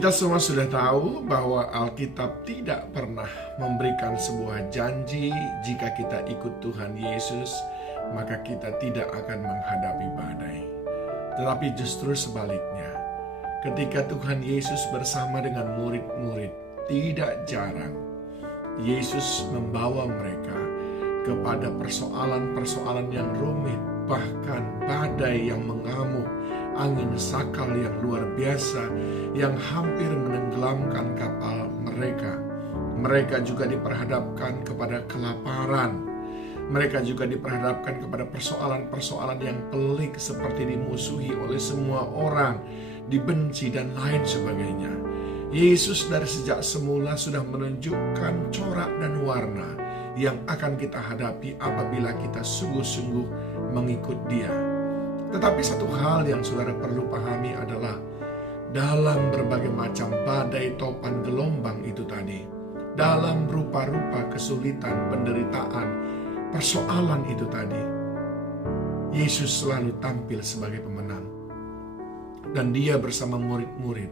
Kita semua sudah tahu bahwa Alkitab tidak pernah memberikan sebuah janji jika kita ikut Tuhan Yesus, maka kita tidak akan menghadapi badai. Tetapi justru sebaliknya, ketika Tuhan Yesus bersama dengan murid-murid, tidak jarang Yesus membawa mereka kepada persoalan-persoalan yang rumit, bahkan badai yang mengamuk, angin sakal yang luar biasa yang hampir menenggelamkan kapal mereka. Mereka juga diperhadapkan kepada kelaparan. Mereka juga diperhadapkan kepada persoalan-persoalan yang pelik seperti dimusuhi oleh semua orang, dibenci dan lain sebagainya. Yesus dari sejak semula sudah menunjukkan corak dan warna yang akan kita hadapi apabila kita sungguh-sungguh mengikut Dia. Tetapi satu hal yang saudara perlu pahami adalah dalam berbagai macam badai, topan, gelombang itu tadi, dalam rupa-rupa kesulitan, penderitaan, persoalan itu tadi, Yesus selalu tampil sebagai pemenang. Dan Dia bersama murid-murid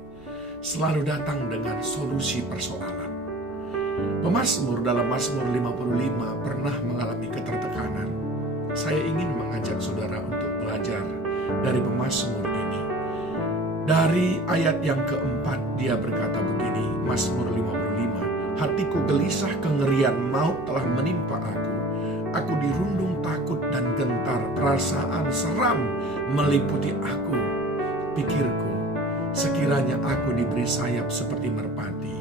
selalu datang dengan solusi persoalan. Pemazmur dalam Mazmur 55 pernah mengalami ketertekanan. Saya ingin mengajak saudara untuk belajar dari pemazmur ini. Dari ayat yang keempat dia berkata begini, Mazmur 55, hatiku gelisah, kengerian maut telah menimpa aku. Aku dirundung takut dan gentar, perasaan seram meliputi aku. Pikirku, sekiranya aku diberi sayap seperti merpati,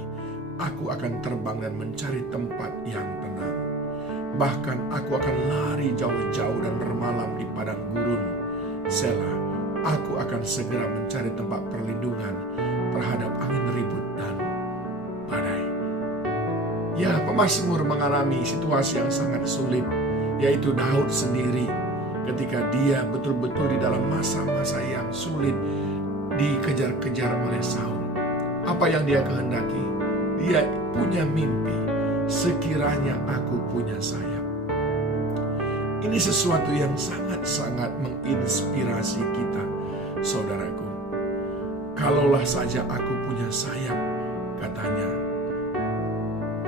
aku akan terbang dan mencari tempat yang tenang. Bahkan aku akan lari jauh-jauh dan bermalam di padang gurun. Selah, aku akan segera mencari tempat perlindungan terhadap angin ribut dan badai. Ya, pemazmur mengalami situasi yang sangat sulit, yaitu Daud sendiri ketika dia betul-betul di dalam masa-masa yang sulit dikejar-kejar oleh Saul. Apa yang dia kehendaki? Dia punya mimpi, sekiranya aku punya sayap. Ini sesuatu yang sangat-sangat menginspirasi kita, saudaraku. Kalaulah saja aku punya sayap, katanya,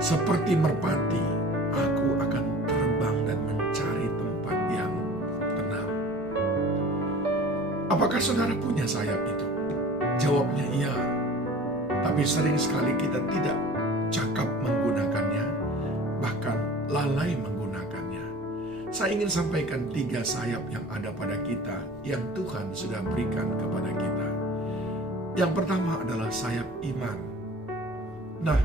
seperti merpati, aku akan terbang dan mencari tempat yang tenang. Apakah saudara punya sayap itu? Jawabnya iya. Tapi sering sekali kita tidak cakap menggunakannya, bahkan lalai menggunakannya. Saya ingin sampaikan 3 sayap yang ada pada kita, yang Tuhan sudah berikan kepada kita. Yang pertama adalah sayap iman. Nah,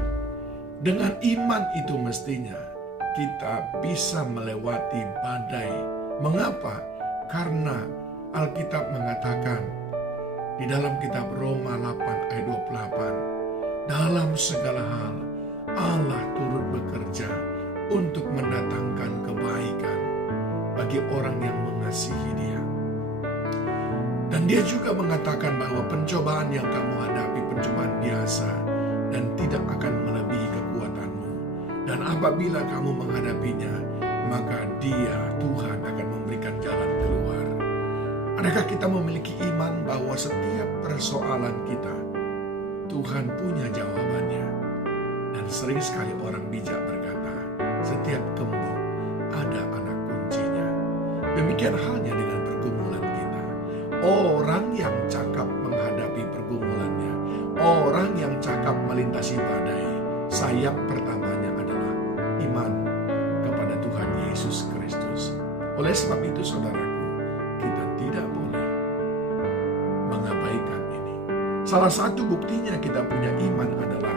dengan iman itu mestinya kita bisa melewati badai. Mengapa? Karena Alkitab mengatakan di dalam kitab Roma 8 ayat 28, dalam segala hal Allah turut bekerja untuk mendatangkan kebaikan bagi orang yang mengasihi Dia. Dan Dia juga mengatakan bahwa pencobaan yang kamu hadapi pencobaan biasa dan tidak akan melebihi kekuatanmu. Dan apabila kamu menghadapinya, maka Dia, Tuhan, akan memberikan jalan keluar. Adakah kita memiliki iman bahwa setiap persoalan kita, Tuhan punya jawabannya? Dan sering sekali orang bijak berkata, setiap gembok ada anak kuncinya. Demikian halnya dengan pergumulan kita. Orang yang cakap menghadapi pergumulannya, orang yang cakap melintasi badai, sayap pertamanya adalah iman kepada Tuhan Yesus Kristus. Oleh sebab itu, saudaraku, kita tidak boleh mengabaikan ini. Salah satu buktinya kita punya iman adalah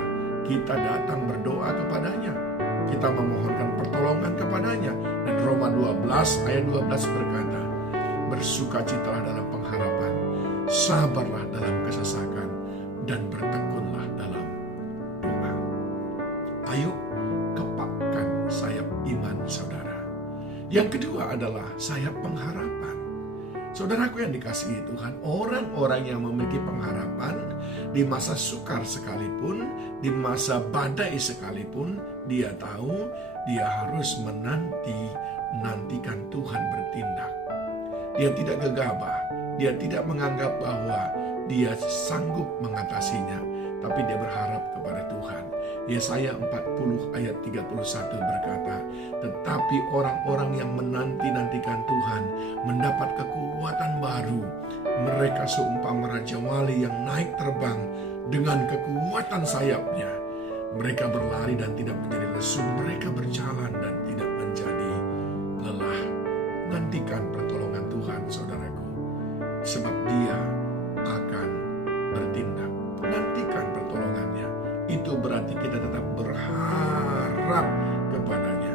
kita datang berdoa kepadanya. Kita memohonkan pertolongan kepadanya. Dan Roma 12 ayat 12 berkata, bersukacitalah dalam pengharapan, sabarlah dalam kesesakan, dan bertekunlah dalam doa. Ayo kepakkan sayap iman saudara. Yang kedua adalah sayap pengharapan. Saudaraku yang dikasihi Tuhan, orang-orang yang memiliki pengharapan di masa sukar sekalipun, di masa badai sekalipun, dia tahu dia harus menantikan Tuhan bertindak. Dia tidak gegabah, dia tidak menganggap bahwa dia sanggup mengatasinya, tapi dia berharap kepada Tuhan. Yesaya 40 ayat 31 berkata, tetapi orang-orang yang menanti-nantikan Tuhan mendapat kekuatan baru. Mereka seumpama raja wali yang naik terbang dengan kekuatan sayapnya. Mereka berlari dan tidak menjadi lesu, mereka berjalan dan tidak menjadi lelah. Nantikan pertolongan Tuhan, saudaraku, sebab Dia akan bertindak. Nantikan pertolongannya. Itu berarti kita tetap berharap kepadanya.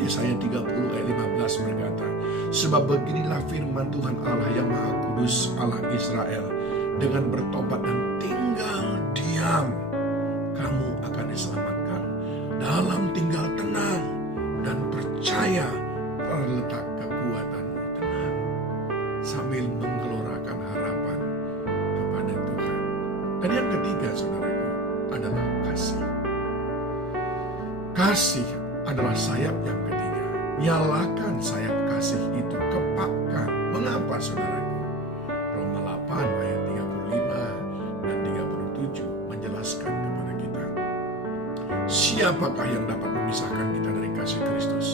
Yesaya 30 ayat 15 berkata, sebab beginilah firman Tuhan Allah yang Maha Kudus, Allah Israel, dengan bertobat dan tinggal diam, kamu akan diselamatkan. Dalam tinggal tenang dan percaya terletak kekuatanmu. Tenang sambil menggelorakan harapan kepada Tuhan. Dan yang ketiga, saudaraku, adalah kasih. Kasih adalah sayap yang ketiga. Nyalakan sayap kasih itu, kepakkan. Mengapa, saudaraku? Roma 8 ayat 35 dan 37 menjelaskan kepada kita, siapakah yang dapat memisahkan kita dari kasih Kristus?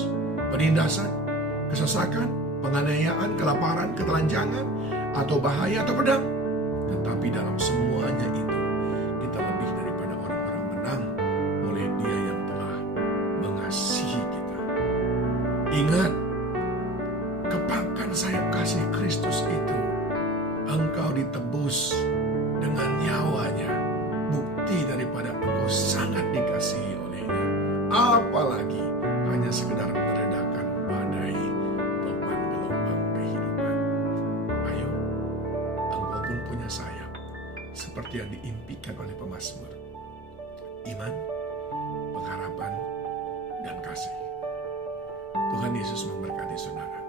Penindasan, kesesakan, penganiayaan, kelaparan, ketelanjangan, atau bahaya atau pedang? Tetapi dalam semuanya itu kita lebih daripada orang-orang menang oleh Dia yang telah mengasihi kita. Ingat, kepakkan sayap kasih Kristus itu, engkau ditebus dengan nyawanya, bukti daripada engkau sangat dikasihi olehnya. Apalagi hanya sekedar meredakan badai beban gelombang kehidupan. Ayo, engkau pun punya sayap seperti yang diimpikan oleh pemazmur. Iman, pengharapan, dan kasih. Tuhan Yesus memberkati saudara.